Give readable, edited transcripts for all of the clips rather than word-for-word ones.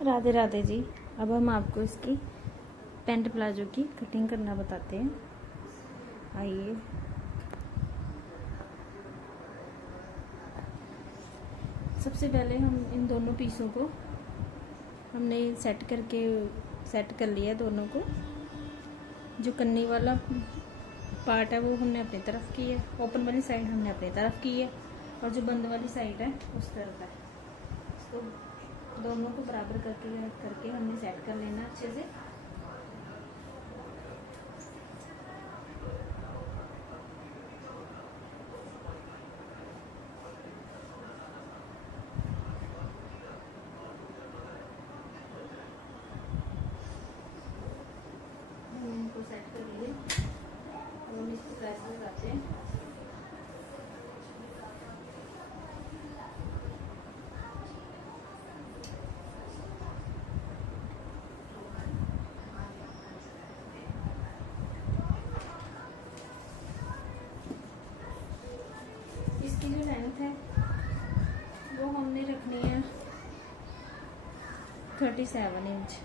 राधे राधे जी। अब हम आपको इसकी पैंट प्लाजो की कटिंग करना बताते हैं। आइए। सबसे पहले हम इन दोनों पीसों को हमने सेट कर लिया दोनों को। जो कन्नी वाला पार्ट है वो हमने अपनी तरफ की है, ओपन वाली साइड हमने अपनी तरफ की है और जो बंद वाली साइड है उस तरफ है। तो दोनों को बराबर करके हमने सेट कर लेना अच्छे से। इनको सेट कर लिए, हम इसको प्रेस लगाते हैं। इसकी जो लेंथ है वो हमने रखनी है 37 इंच।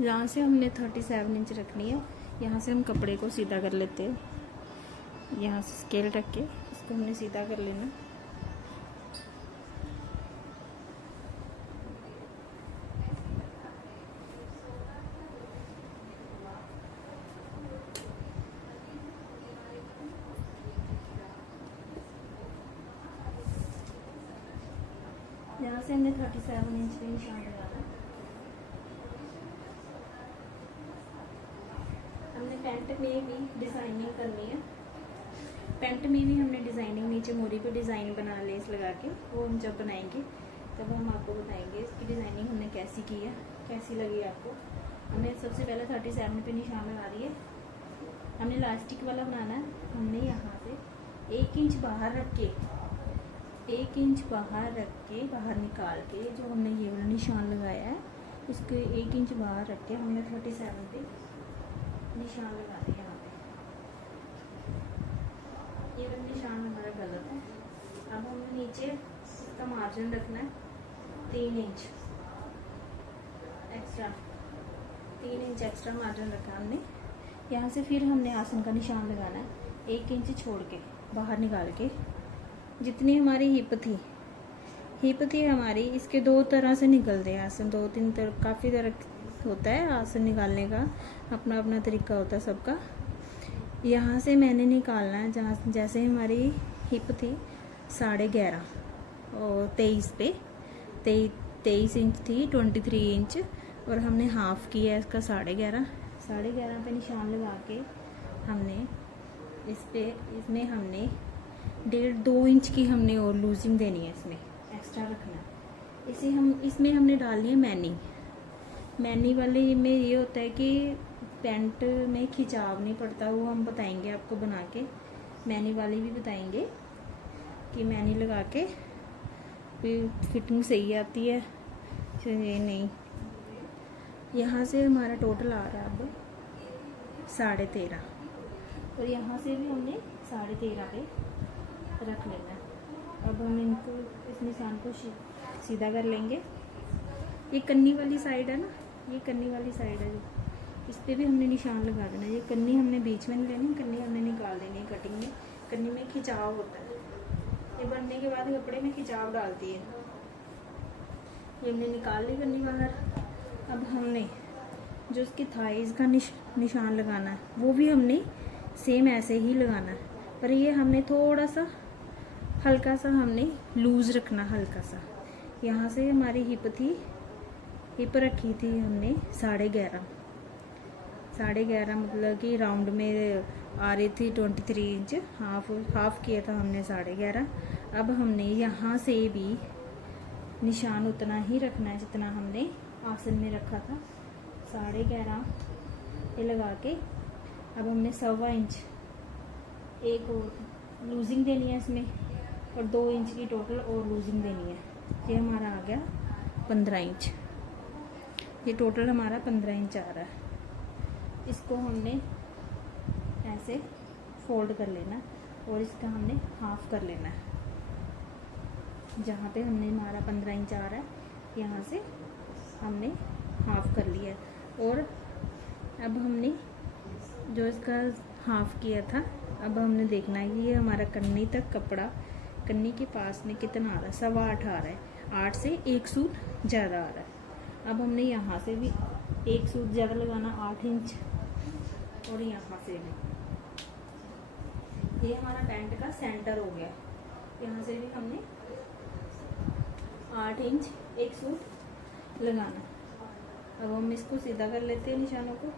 यहाँ से हमने 37 इंच रखनी है। यहाँ से हम कपड़े को सीधा कर लेते हैं। यहाँ से स्केल रख के इसको हमने सीधा कर लेना। यहाँ से हमने 37 इंच पे निशान लगाना। हमने पैंट में भी डिज़ाइनिंग करनी है। पैंट में भी हमने डिज़ाइनिंग नीचे मोरी पे डिज़ाइन बना लेस लगा के, वो हम जब बनाएंगे तब हम आपको बताएंगे इसकी डिज़ाइनिंग हमने कैसी की है, कैसी लगी आपको। हमने सबसे पहले 37 पे निशान लगा दिए। हमने इलास्टिक वाला बनाना है। हमने यहाँ से 1 इंच बाहर रख के, 1 इंच बाहर रख के, बाहर निकाल के जो हमने ये वाला निशान लगाया है उसके 1 इंच बाहर रख के हमने 37 पे निशान लगा दिया। यहाँ पे ये वाला निशान हमारा गलत है। अब हमें नीचे इसका मार्जिन रखना है 3 inch extra, 3 inch extra margin रखा हमने। यहाँ से फिर हमने आसन का निशान लगाना है 1 इंच छोड़ के, बाहर निकाल के। जितनी हमारी हिप थी हमारी, इसके 2 तरह से निकलते हैं आसन। 2-3 तरह, काफ़ी तरह होता है आसन निकालने का, अपना अपना तरीका होता है सबका। यहाँ से मैंने निकालना है जहाँ जैसे हमारी हिप थी 11.5 और 23 पे 23 इंच थी, 23 इंच, और हमने हाफ किया है इसका 11.5 पे निशान लगा के हमने इसमें हमने 1.5-2 इंच की हमने और लूजिंग देनी है, इसमें एक्स्ट्रा रखना है। इसमें हमने डालनी है मैनी वाले में ये होता है कि पैंट में खिंचाव नहीं पड़ता, वो हम बताएंगे आपको बना के। मैनी वाली भी बताएंगे कि मैनी लगा के फिटिंग सही आती है। ये नहीं, यहाँ से हमारा टोटल आ रहा है अब 13.5 और यहाँ से भी हमने 13.5 पे रख लेना। अब हम इनको इस निशान को सीधा कर लेंगे। ये कन्नी वाली साइड है ना, ये कन्नी वाली साइड है जो, इस पर भी हमने निशान लगा देना। ये कन्नी हमने बीच में नहीं लेनी, कन्नी हमने निकाल देनी है कटिंग में। कन्नी में खिंचाव होता है, ये बनने के बाद कपड़े में खिंचाव डालती है। ये हमने निकाल ली कन्नी बाहर। अब हमने जो उसकी थाइज़ का निशान लगाना है वो भी हमने सेम ऐसे ही लगाना है, पर ये हमने थोड़ा सा हल्का सा हमने लूज़ रखना, हल्का सा। यहाँ से हमारी हिप रखी थी हमने 11.5 मतलब कि राउंड में आ रही थी 23 इंच, हाफ किया था हमने 11.5। अब हमने यहाँ से भी निशान उतना ही रखना है जितना हमने आसन में रखा था 11.5 ये लगा के। अब हमने 1.25 इंच एक और लूजिंग देनी है इसमें, और 2 इंच की टोटल और लूजिंग देनी है। ये हमारा आ गया 15 इंच। ये टोटल हमारा 15 इंच आ रहा है। इसको हमने ऐसे फोल्ड कर लेना और इसका हमने हाफ कर लेना है। जहाँ पे हमने हमारा 15 इंच आ रहा है यहाँ से हमने हाफ कर लिया है। और अब हमने जो इसका हाफ किया था, अब हमने देखना है कि ये हमारा कन्नी तक कपड़ा, कन्नी के पास में कितना आ रहा है, 8.25 आ रहा है। 8 से 1 सूट ज़्यादा आ रहा है। अब हमने यहाँ से भी 1 सूट ज़्यादा लगाना, 8 इंच, और यहाँ से भी। ये हमारा पैंट का सेंटर हो गया। यहाँ से भी हमने 8 इंच 1 सूट लगाना। अब हम इसको सीधा कर लेते हैं निशानों को।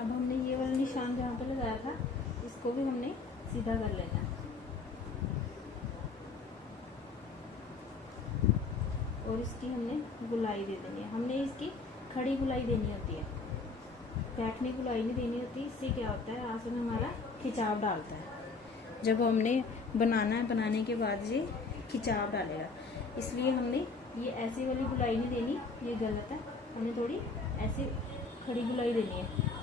अब हमने ये वाला निशान जहाँ पे लगाया था इसको भी हमने सीधा कर लेना है। और इसकी हमने गुलाई दे देनी है। हमने इसकी खड़ी गुलाई देनी होती है, बैठनी गुलाई नहीं देनी होती। इससे क्या होता है, आसन हमारा खिंचाव डालता है। जब हमने बनाना है, बनाने के बाद ये खिंचाव डालेगा, इसलिए हमने ये ऐसी वाली गुलाई नहीं देनी, ये गलत है। हमें थोड़ी ऐसे खड़ी गुलाई देनी है।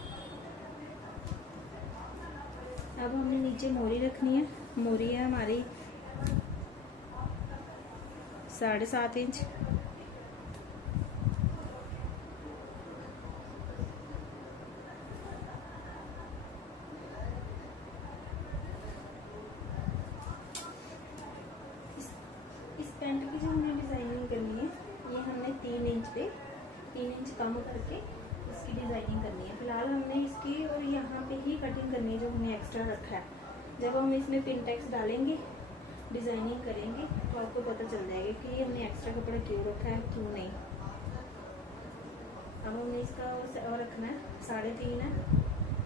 अब हमने नीचे मोरी रखनी है। मोरी है हमारी 7.5 इंच। इस पैंट की जो हमने डिज़ाइनिंग करनी है, ये हमने 3 इंच पे 3 इंच कम करके इसकी डिज़ाइनिंग करनी है। फिलहाल हमने इसकी और यहाँ पे ही कटिंग करनी है जो हमने एक्स्ट्रा रखा है। जब हम इसमें पिन टैक्स डालेंगे, डिज़ाइनिंग करेंगे, तो आपको पता चल जाएगा कि ये हमने एक्स्ट्रा कपड़ा क्यों रखा है, क्यों नहीं। अब हमने इसका और रखना है 3.5 है,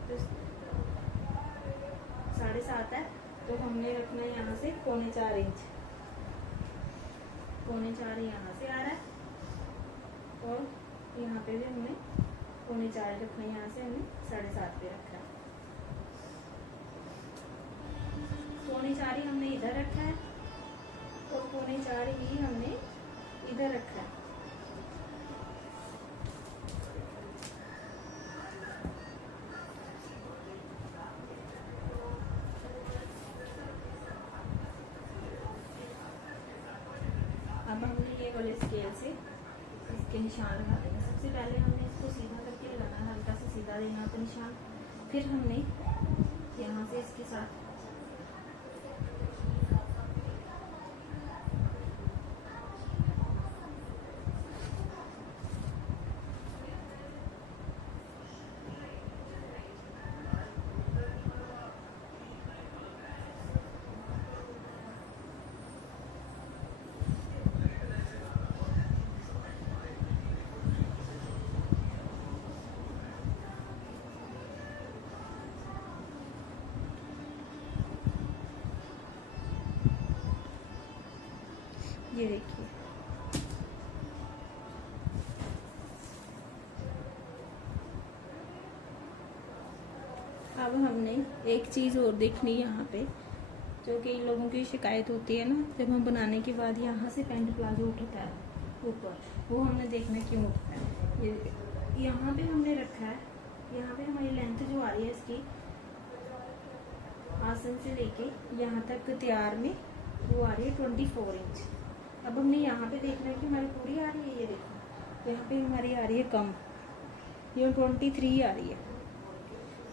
तो 7.5 है, तो हमने रखना है यहाँ से 4.25 इंच। 4.25 यहाँ से आ रहा है, और यहाँ पे भी हमने 4.25 रखना है। यहाँ से हमने 7.5 पे रखा है। 4.25 हमने इधर रखा है, और 4.25 ही हमने इधर रखा है। अब हमने ये वाले स्केल से इसके निशान लगा देंगे। सबसे पहले हमने इसको सीधा करके लगाना है, हल्का सा सीधा देना है निशान। फिर हमने यहाँ से इसके साथ ये देखिए, अब हमने एक चीज़ और देखनी है यहाँ पे, जो कि लोगों की शिकायत होती है ना, जब हम बनाने के बाद यहाँ से पैंट प्लाजो उठता है ऊपर, वो हमने देखना क्यों उठता है। ये यहाँ पे हमने रखा है, यहाँ पे हमारी लेंथ जो आ रही है इसकी आसन से लेके यहाँ तक तैयार में वो आ रही है 24 इंच। अब हमने यहाँ पे देखना है कि हमारी पूरी आ रही है। ये देखो, यहाँ पे हमारी आ रही है कम, ये 23 आ रही है।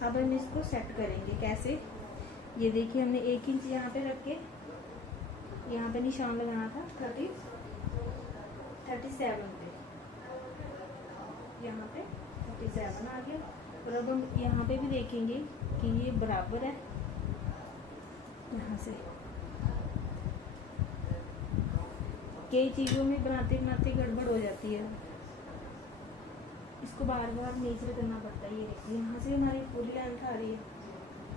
अब हम इसको सेट करेंगे कैसे, ये देखिए, हमने 1 इंच यहाँ पे रख के यहाँ पे निशान लगाना था 37 पे, यहाँ पे 37 आ गया। और अब हम यहाँ पे भी देखेंगे कि ये बराबर है। यहाँ से कई चीज़ों में बनाते बनाते गड़बड़ हो जाती है, इसको बार बार मेजर करना पड़ता है। ये देखिए, यहाँ से हमारी पूरी लेंथ आ रही है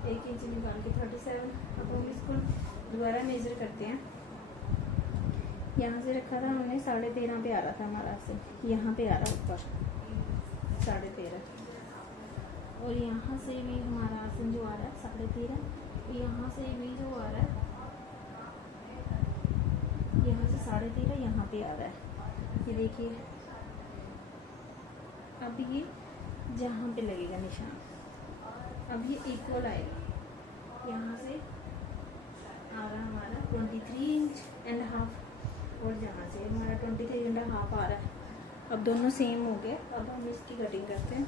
1 इंच निकाल के 37। अब हम इसको दोबारा मेजर करते हैं। यहाँ से रखा था हमने 13.5 पे आ रहा था हमारा आसन, यहाँ पे आ रहा है ऊपर 13.5। और यहाँ से भी हमारा आसन जो आ रहा है 13.5, यहाँ से भी जो आ रहा है यहाँ से 13.5 यहाँ पे आ रहा है। देखिए, अब ये जहाँ पे लगेगा निशान, अब ये इक्वल आएगा। यहाँ से आ रहा हमारा 23 इंच एंड हाफ, और जहाँ से हमारा 23 एंड हाफ आ रहा है। अब दोनों सेम हो गए। अब हम इसकी कटिंग करते हैं।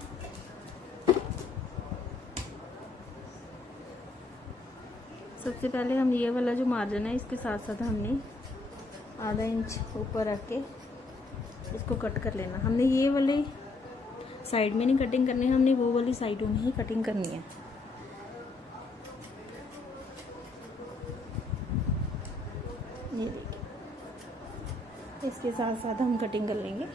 सबसे पहले हम ये वाला जो मार्जिन है इसके साथ साथ हमने आधा इंच ऊपर रख के इसको कट कर लेना। हमने ये वाले साइड में नहीं कटिंग करनी है, हमने वो वाली साइडों में ही कटिंग करनी है। ये देखिए, इसके साथ साथ हम कटिंग कर लेंगे।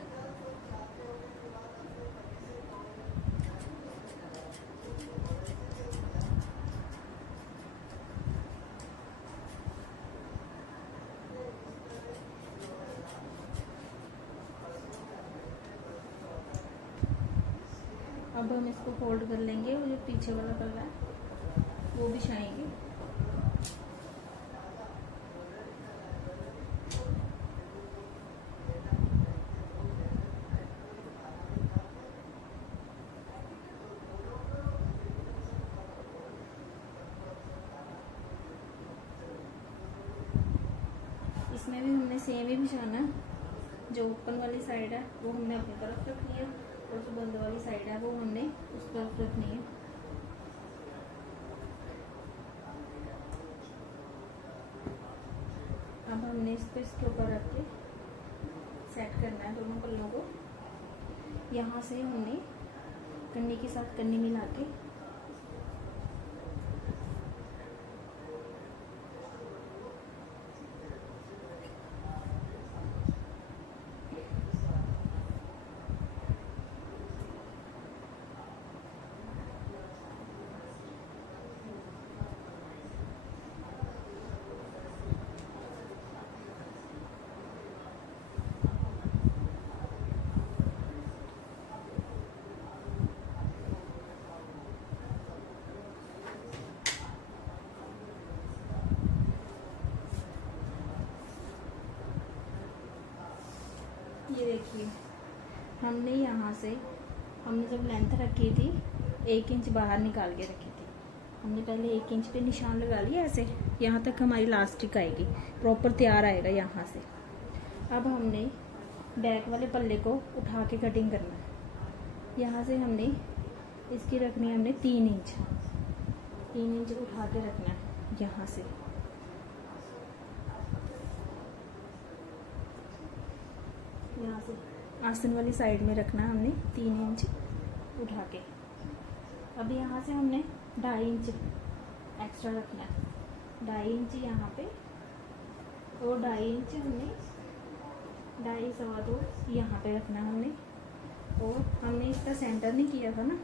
अब हम इसको फोल्ड कर लेंगे, वो जो पीछे वाला पल्ला है वो बिछाएंगे। इसमें भी हमने सेम ही बिछाना है। जो ओपन वाली साइड है वो हमने अपनी तरफ रखनी है, और जो बंद वाली साइड है वो हमने उस तरफ रखनी है। अब हमने इसको इसके ऊपर रख के सेट करना है दोनों पल्लों को। यहाँ से हमने कन्नी के साथ कन्नी मिला के ये देखिए, हमने यहाँ से हमने जब लेंथ रखी थी 1 इंच बाहर निकाल के रखी थी। हमने पहले 1 इंच पे निशान लगा लिया ऐसे, यहाँ तक हमारी लास्टिक आएगी, प्रॉपर तैयार आएगा यहाँ से। अब हमने बैक वाले पल्ले को उठा के कटिंग करना है। यहाँ से हमने इसकी रखनी है हमने 3 इंच उठा के रखना है यहाँ से। यहाँ से आसन वाली साइड में रखना है हमने 3 इंच उठा के। अब यहाँ से हमने 2.5 इंच एक्स्ट्रा रखना है, 2.5 इंच यहाँ पे, और 2.5 इंच हमने 2.5 सवा 2 यहाँ पे रखना है हमने। और हमने इसका सेंटर नहीं किया था ना,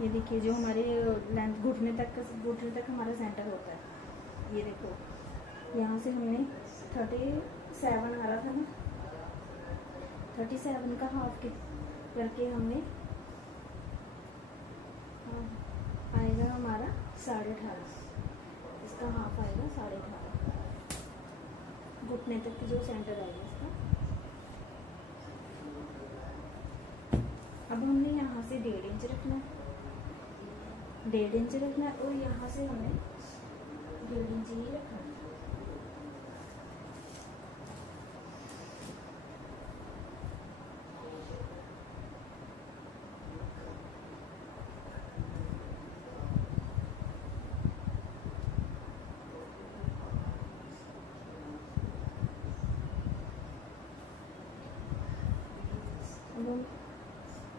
ये देखिए जो हमारे लेंथ घुटने तक हमारा सेंटर होता है। ये देखो, यहाँ से हमने 37 आ रहा था ना, 37 का हाफ करके हमने आएगा हमारा 18.5, इसका हाफ आएगा 18.5, घुटने तक की जो सेंटर आएगा इसका। अब हमने यहाँ से 1.5 इंच रखना है, 1.5 इंच रखना है, और यहाँ से हमने 1.5 इंच ही रखना है।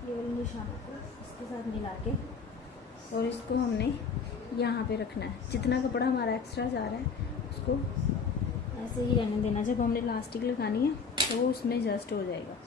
ये वाली निशानों को इसके साथ मिला के, और इसको हमने यहाँ पे रखना है। जितना कपड़ा हमारा एक्स्ट्रा जा रहा है उसको ऐसे ही रहने देना। जब हमने लास्टिक लगानी है तो वो उसमें एडजस्ट हो जाएगा।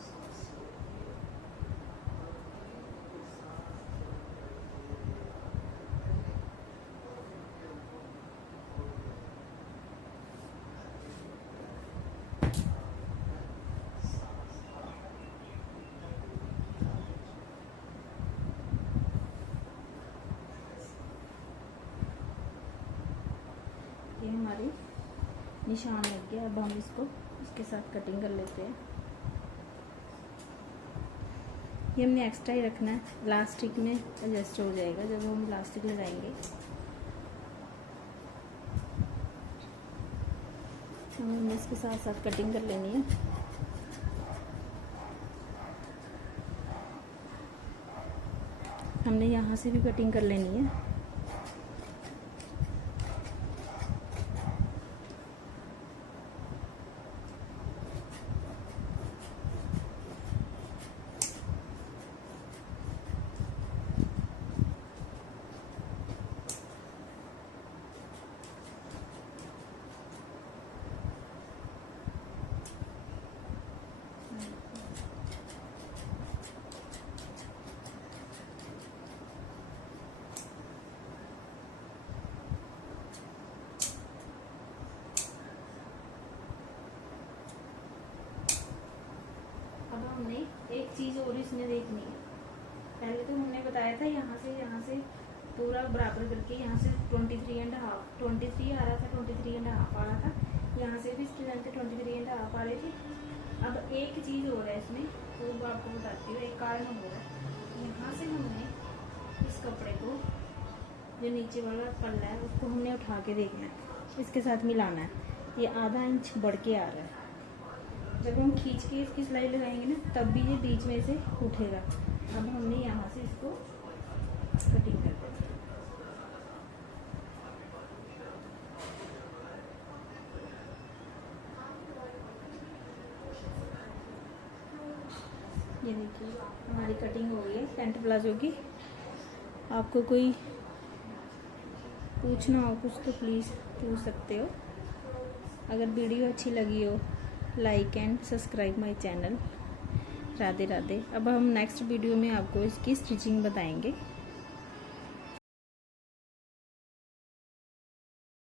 ये हमारी निशान लग गया। अब हम इसको इसके साथ कटिंग कर लेते हैं। ये हमने एक्स्ट्रा ही रखना है, इलास्टिक में एडजस्ट हो जाएगा जब हम इलास्टिक लगाएंगे। हमें इसके साथ साथ कटिंग कर लेनी है। हमने यहाँ से भी कटिंग कर लेनी है। अब हमने एक चीज़ और इसमें देखनी है। पहले तो हमने बताया था यहाँ से पूरा बराबर करके यहाँ से 23.5 आ रहा था, 23.5 आ रहा था। यहाँ से भी इसकी लेंथ 23.5 आ रही थी। अब एक चीज़ और है इसमें, वो आपको बताती हूँ, एक कारण हो रहा है। यहाँ से हमने इस कपड़े को, जो नीचे वाला पल्ला है, उसको हमने उठा के देखना है, इसके साथ मिलाना है। ये आधा इंच बढ़ के आ रहा है। जब हम खींच के इसकी सिलाई लगाएंगे ना, तब भी ये बीच में से उठेगा। अब हमने यहाँ से इसको कटिंग कर देना। ये देखिए हमारी कटिंग हो गई है पैंट प्लाजो की। आपको कोई पूछना हो कुछ तो प्लीज़ पूछ सकते हो। अगर वीडियो अच्छी लगी हो, like and subscribe my channel. Radhe Radhe. अब हम नेक्स्ट वीडियो में आपको इसकी स्टिचिंग बताएंगे।